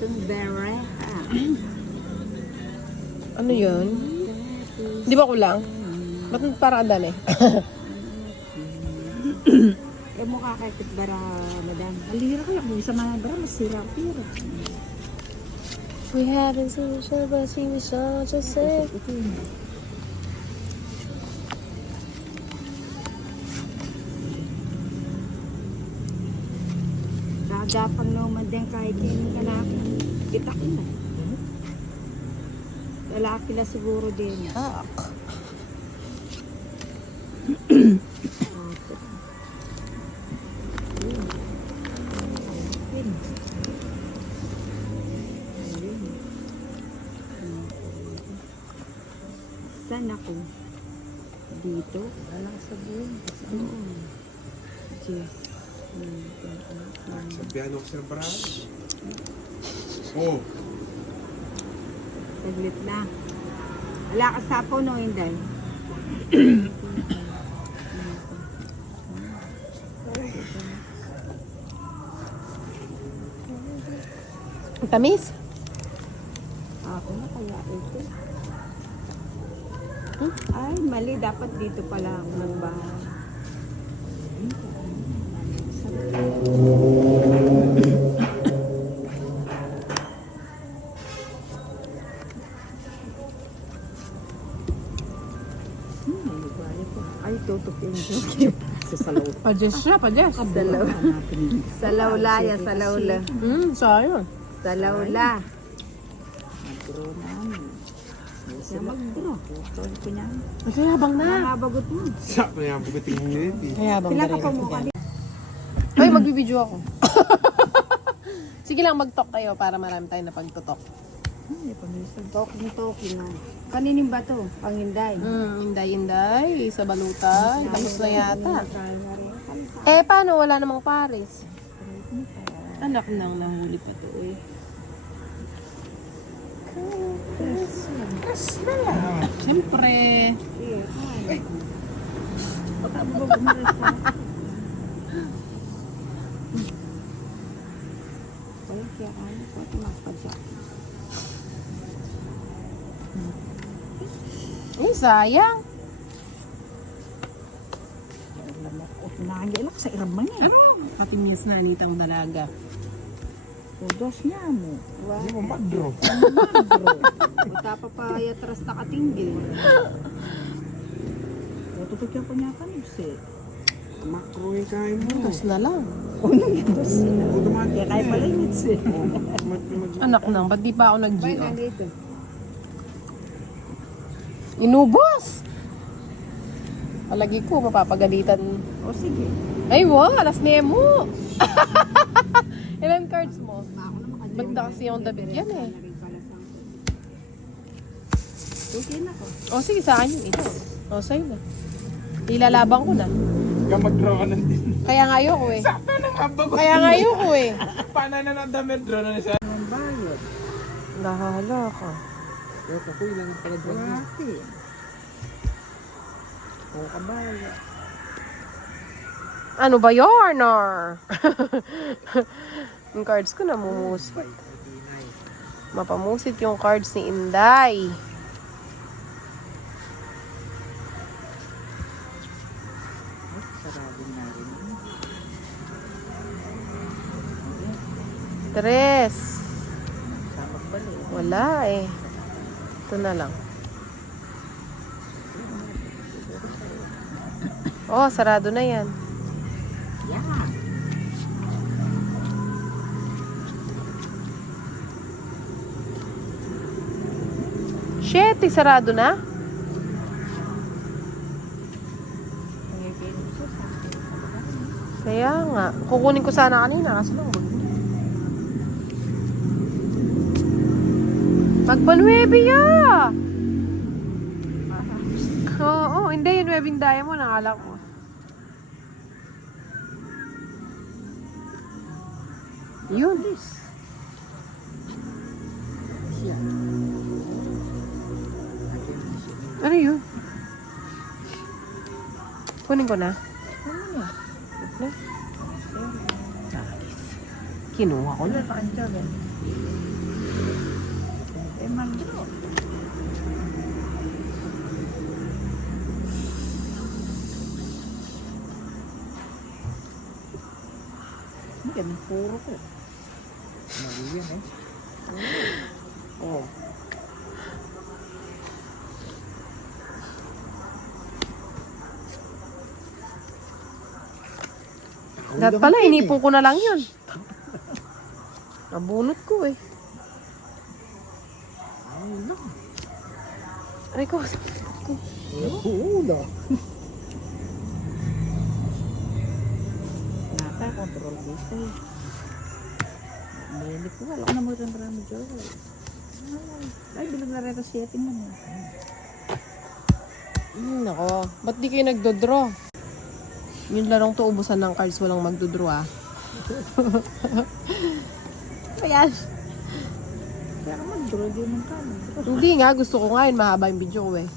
Kumbera. Ano yun? Di ba kulang? Ba't parang dami? Eh mukha kay Kumbera, madam. Alira ka lang. Kung isa mga bara, masira ang pira. We haven't seen each other, but we saw just say. Gagapang naman din kahit yung lalaki. Kita ko na. Lalaki la siguro din. Saan ako? Dito? Walang sabihin. Yes. Sabihan ako sa brand. Oh. Saglit na. Wala ka sapo no, Inday? Ang tamis? Ako na kaya ito. Ay, mali. Dapat dito pala ako nagbahay. Ay, tutupin ko. Sa salaw. Pajes siya, pajes. Salaw. Salawlaya, salawla. Sayang. Salawla. Magdro namin. Siya magdro. Tutuin ko niya. Kasi habang na. Nabagot mo. Sa pa yung bugating nila eh. Kaya habang Pila na ka rin. pa mo kanina. Ay, magbibideo ako. Sige lang, mag-talk kayo para marami tayo na pagtutok. Talking na. Kaninin ba to? Panginday. Inday, sa balutay. Tapos na yata. Eh, paano? Wala namang pares. Anak nang nahuli pa to eh. Siyempre. Eh, sayang. Nakagiilak sa irambang niya. Katinis na nitang dalaga. Udos niya mo. Hindi mo magdro. Uta pa pa yatras na katinggil. Tututya ko niya kanibsi. Makro yung kain mo. Tapos na lang. Kaya kaya pala yung itsi. Anak nang, ba't di pa ako Bay, nag-GO? nandito. Inubos! Palagi ko, mapapagalitan. O sige. Ay, wow! Alas Nemo! Ilan cards mo? Magda kasi yung David yan eh. Okay na ko. O sige, sa akin yung ito. O, sa'yo na. Ilalabang ko na. Ikaw mag-draw ka ng din. Kaya nga ayoko eh. Sakto na nga bago. Kaya nga ayoko eh. Paano na ng damit draw na siya? Ang bayad. Nahala ka. Pero kako ilang pala draw niya. Wati. O kabaya. Ano ba yun, or? Yung cards ko namumusit. Mapamusit yung cards ni Inday. Sarado na rin. Tres. Sabag balik. Wala eh. Ito na lang. Oh, sarado na yan. Yeah. Shit, sarado na? Kaya nga. Kukunin ko sana kanina kasi lang Magpa-nuebiya! Oo, hindi yung nuebing daya mo, nangalak mo. Yun. Ano yun? Kunin ko na. Kinuha ko na. Ano pa ang mag-draw. Ang ganda puro ko. Mali yan eh. Oh. Lahat pala, inipon ko na lang yun. Nabunot ko eh. Aray ko. Uula. Nata, control dito eh. Hindi ko wala ko na mo rin marami dyan. Ay, bilang na rin ito setting mo. Nako, ba't di kayo nagdodraw? Yung larong to, ubusan ng cards, walang magdodraw ah. Ayan. Pero mag-draw din ng kamo. Hindi nga, gusto ko nga yun, mahaba yung video ko eh.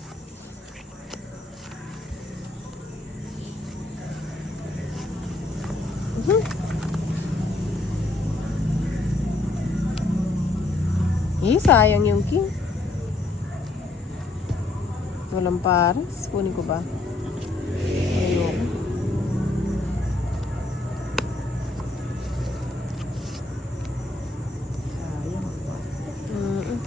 Sayang yung king. Walang pares. Kunin ko ba? Ayoko. Sayang. Mm-mm.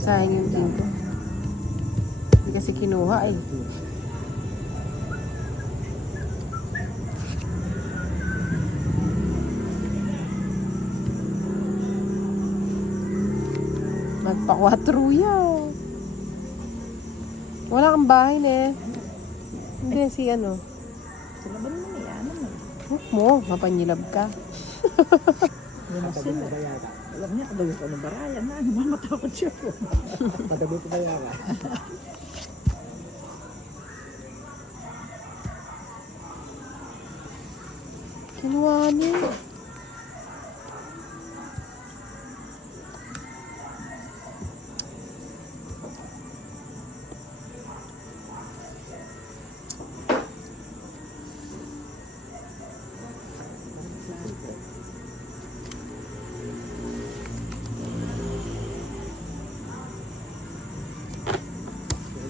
Sayang yung king ko. Hindi kasi kinuha eh. Magpa-4 yan. Wala kang bahay na eh. Hindi, si ano. Sa laban mo na yan. Ano? Hook mo, mapanyilab ka. Hindi na sila. Alam niya, kadawin ko ng barayan na. Mamatakot siya po. Patabi ko ba yan? Kinuha niya.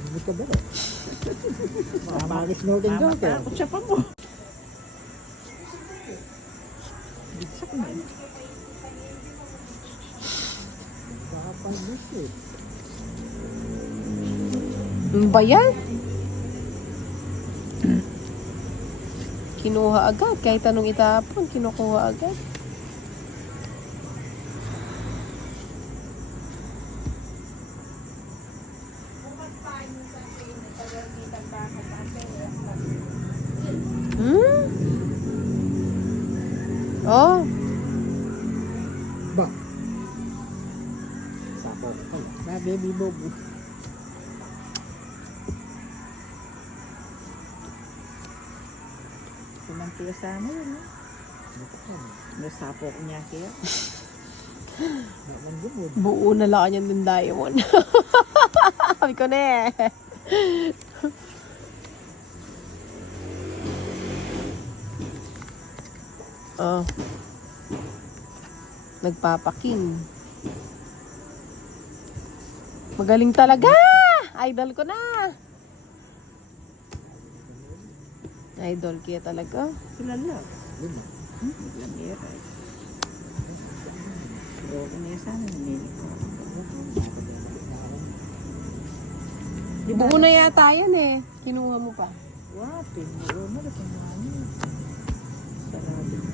Hindi ka ba? Makamalis mo din dyan. Mamatakot siya pa mo. Bigsak na yun. Kakapalis eh. Ano ba yan? Kinuha agad. Kahit anong itapon, kinukuha agad. Oh, Ba? Sapo. Ay, na baby bobo. Pinangkiya sana yun. Nasapo ko niya kaya. Naman gumod. buo na lang yan ng diamond. Sabi ko na eh. Oh. Nagpapaking. Magaling talaga! Idol ko na! Idol kaya talaga. Kilala. Lima. Biglang era. Pero ko niya sana. Nanili ko. Buo na yata yan eh. Kinuha mo pa. Wow, pinuro mo. Sarado mo.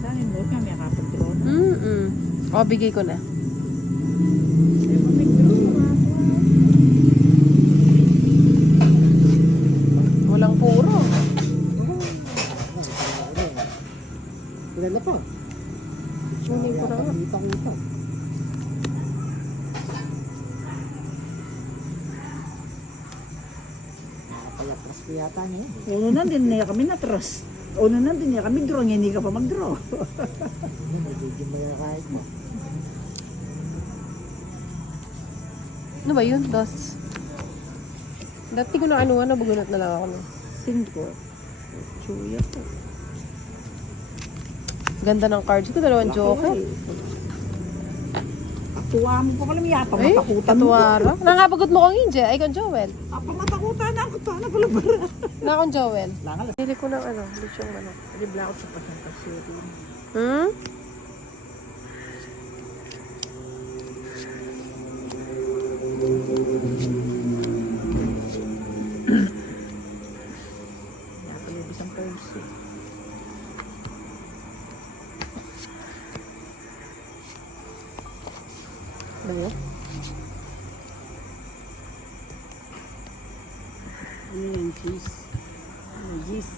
Saan mo kami kapag-draw na? O, bigay ko na. Walang puro. Kilala pa. Kunin ko na nga. Kita-kita. Nakapalapras ko yata niya yun. Uno na din niya kami natras. Uno na din niya kami draw. Hindi ka pa mag-draw. Nagiging maya kahit mo. Ano ba yun? Dos. Dati ko na anuhan, nabugunot na lang ako. No? Singko. Chuya po. Ganda ng cards ko, dalawang joker. Tuwa mo pa pala, may yapa Ay, matakutan mo. tatuwara. Nangapagot mo kong Angel, ay kong Joel. Apa matakutan na ako pa, nabalabara. Na akong Joel. Langal. Pili ko ng ano, lechong manok. Ribla ako sa pasang-pasiri. Hmm? Nakalibis ang pulse. Ano yun? Ano yan, cheese? Ano, cheese?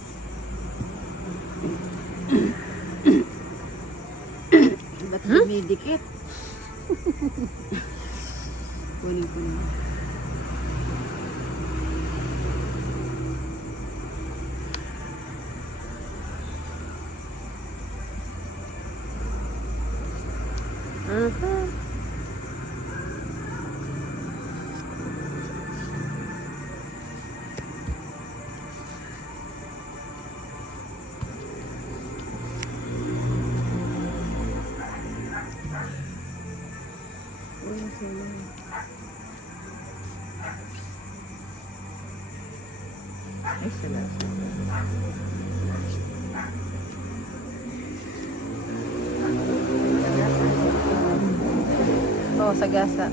Ba't dumidikit? Kunin ko na. Mhm. Uy, sila. Ay, sila. Oo, sa gasa.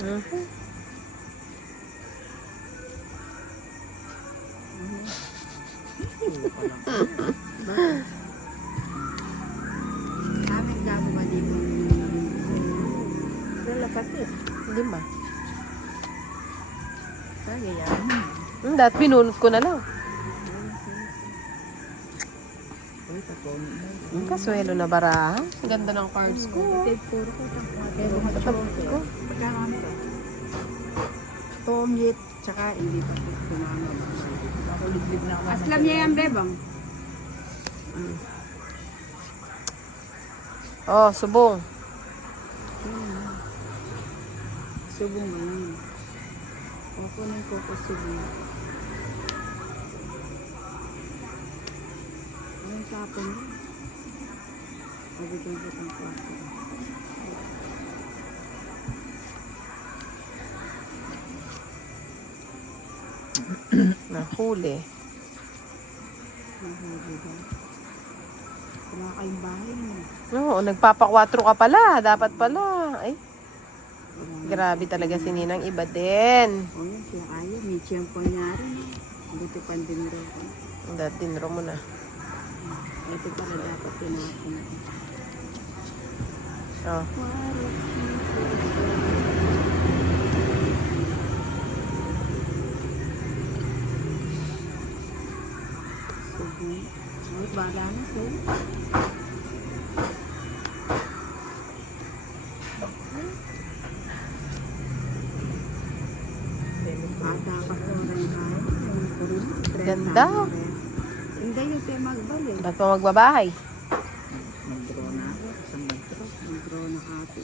Mhm. Namin gamo ba di ko? Lalapat eh. Hindi ba? Kaya yan. Dati binunot ko na lang. Uy, tapon. Kasuelo na baraha. Ang ganda ng cards ko. Kapatid, puro ko. Kaya mga Kapatid choke. ko. Pagkakami ko. Tomyet, tsaka hindi pa po tumama ba. Ako liblib na ako. Aslam niya yan, bebang. Oh, subong. Subong ba yan? Kukunin ko ko subong. Anong tapon yun? Pagkakit ang kwarto. Nahuli. Nahuli ba? Wala kayong bahay mo. Oo, nagpapakwatro ka pala. Dapat pala. Ay, grabe talaga si Ninang. Iba din. O yun, siya ayaw. May tiyempo niya rin. Buti pandemiro ko. Dati tinro mo na. Ito pala dapat tinapon. Oh. Subong. Ay, baga na sir. Ata ka po rin kaya. Ganda. Hindi yung tayo magbalik. Ba't pa magbabahay? Mag-draw na ako. Isang mag-draw. Mag-draw na ako.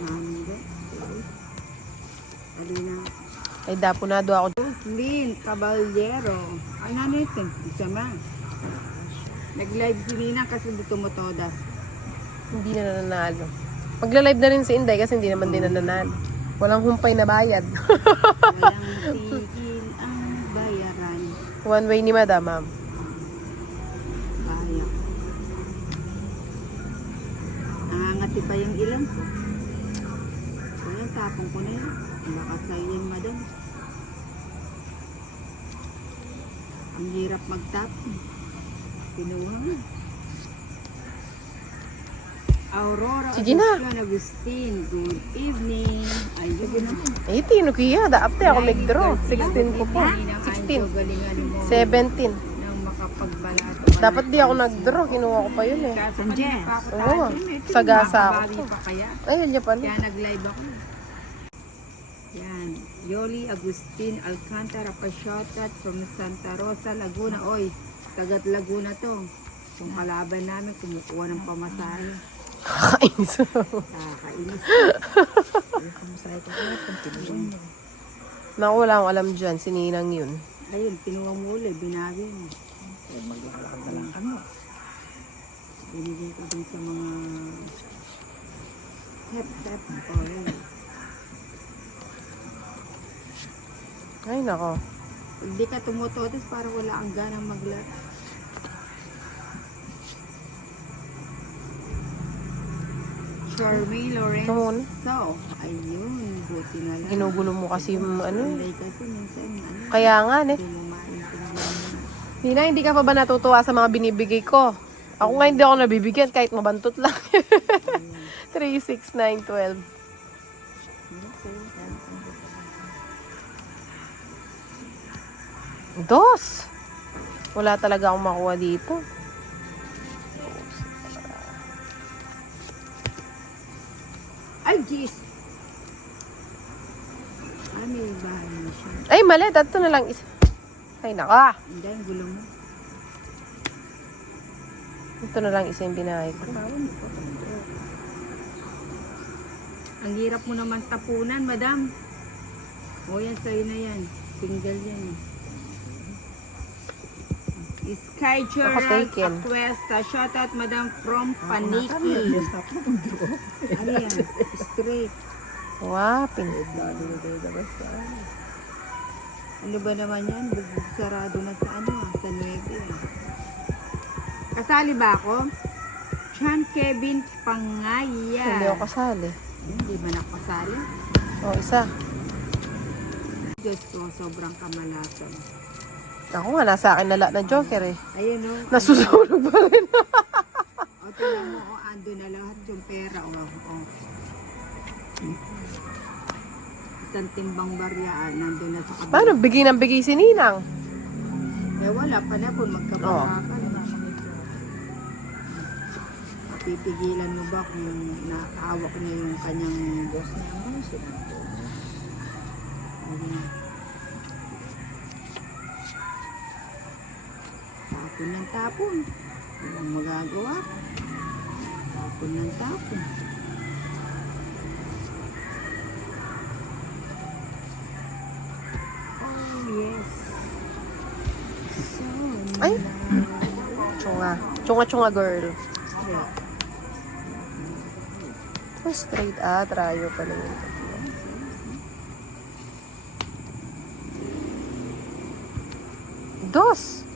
Mangga. Alina. Ay, dapunado ako. Roslyn Caballero. Ay, natin. Isa man. Nag-live si Nina kasi dito mo todas. Hindi na nanalo. Magla-live na rin si Inday kasi hindi naman din na nanalo. Walang humpay na bayad. Walang tigil ang bayaran. One way ni Madam, ma'am. Bayak. Nangangati pa yung ilan ko. Kaya tapong ko na yun. Baka silent madam. Ang hirap magtapon. Pinuha mo. Aurora Sige na. Asuncion Agustin. Good evening. Ayun na. Eh, tinukiya. Daapte ako nag-draw. 16 ko pa. 16. 17. Nang makapagbalato. Dapat di ako nag-draw. Kinuha ko pa yun eh. Sanjes. Oo. Sagasa ako. Pa kaya. Ayun niya pala. Kaya nag-live ako. Yan. Yoli Agustin Alcantara pa shoutout from Santa Rosa, Laguna. Oy, tagat Laguna to. Yung kalaban namin, kumukuha ng pamasahe. Kakainis. Nakakainis. Naku, wala akong alam dyan. Sininang yun. Ayun, pinuha mo ulit, binawi mo. Binigay ko dun sa mga hep-hep. Oh, yun. Ay, nako. Pag di ka tumutotis, parang wala ang ganang maglaro. Charmaine Ito muna. Lorenzo. Ayun, buti na lang. Ginugulo mo kasi yung ano. Sunday kasi minsan, ano, Kaya nga, ne. hindi mo maintindihan. Nina, hindi ka pa ba natutuwa sa mga binibigay ko? Ako nga hindi ako nabibigyan kahit mabantot lang. 3, 6, 9, 12. Dos! Wala talaga akong makuha dito. Ay, jeez! Ay, may bahay na siya. Ay, mali. Dato na lang isa. Ay, naka. Hindi, ang gulo mo. Ito na lang isa yung binahay ko. Ang hirap mo naman tapunan, madam. O, yan, sa'yo na yan. Single yan eh. Sky Gerald taken. Aquesta. Shoutout, madam, from Paniki. Ano yan? Straight. Wapin. Ano ba naman yan? Bugbog sarado na sa ano sa 9 Kasali ba ako? Chan Kevin Pangaya. Hindi ako kasali. Hindi ba nakasali? O, isa. Diyos ko, sobrang kamalasan. Ako nga, nasa akin na lahat na joker eh. Ayun o. Nasusunog pa rin. O, tingnan mo, o, ando na lahat yung pera. O, o. Isang timbang baryaan, nandun na sa kabila. Paano? Bigay ng bigay si Ninang. Eh, wala pa na kung magkabakakan. Pipigilan mo ba kung nakahawak niya yung kanyang boss naman? Tapon ng tapon. Walang magagawa. Tapon ng tapon. Oh, yes. So, Ay! Chunga. Chunga girl. straight. Oh, straight. Ah, trayo pala yun. Dos!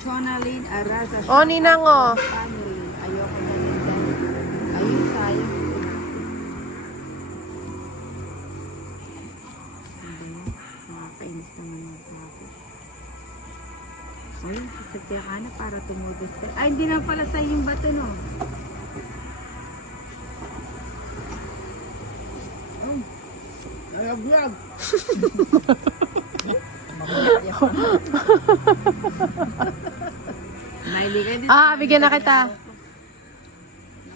Chonalyn Arasa. Oh, Ninang, oh. Family. Ayoko na nila. Ayun, sayang. Hindi. Nakakainis naman yung traffic. Ayun, sasagya ka na para tumubos ka. Ay, hindi na pala sa'yo yung bato, no? Maili ka din. Ah, bigyan na kita.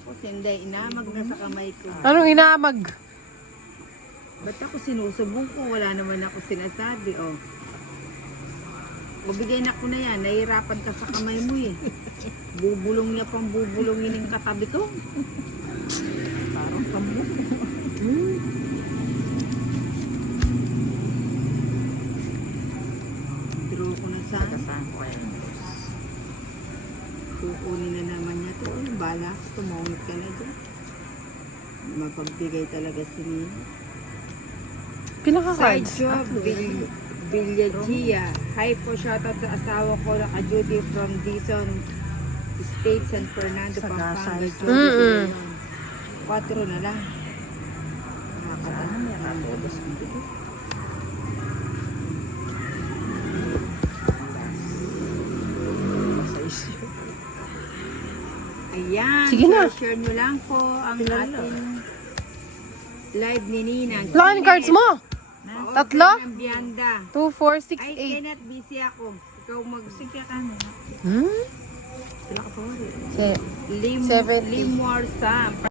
Ako, sinday, inamag na sa kamay ko. Anong inamag? Ba't ako sinusubong ko? Wala naman ako sinasabi, oh. O, bigay na ko na yan. Nahihirapan ka sa kamay mo, eh. Bubulong niya pang bubulongin yung katabi ko. Parang pamuk. Draw ko na sana. Kukunin na naman niya to. Ay, bala. Tumungit ka na dyan. Mapagbigay talaga si Nina. Pinaka-cards. Side job, Villagia. Hi po, shoutout sa asawa ko na ka-duty from Dizon State, San Fernando, Pampanga. Mm-mm. 4 na lang. Ayan. Sige na. Share nyo lang po ang ating live ni Nina. Lakan yung cards mo. Tatlo? Ng Bianda. 2, 4, 6, Ay, 8. Kenneth, busy ako. Ikaw mag-sige ka na. Hmm? Sila ka pa rin. Seven. Limor Sam.